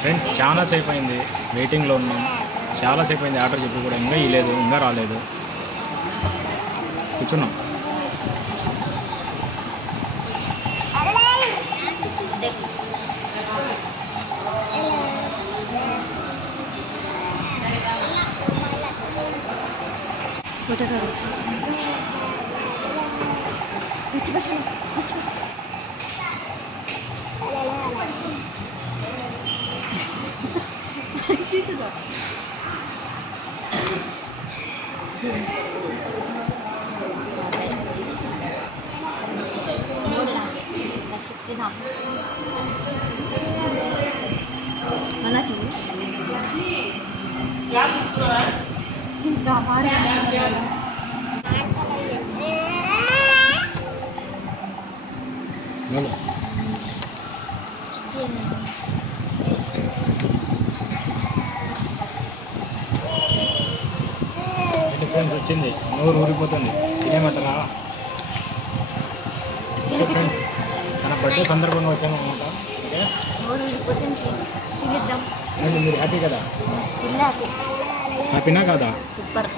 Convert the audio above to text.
Friends చాలా సేపు అయింది, వెయిటింగ్లో ఉన్నాం. చాలాసేపు అయింది ఆర్డర్ చెప్పి కూడా ఇంకా ఇవ్వలేదు, ఇంకా రాలేదు. కూర్చున్నాం. mana sih? ఫ్రెండ్స్ వచ్చింది, నోరు ఊరిపోతుంది. ఇదేమంటారా ఫ్రెండ్స్, తన బర్త్డే సందర్భంగా వచ్చాను అనమాట. మీరు హ్యాపీ కదా? హ్యాపీనా కాదా? సూపర్.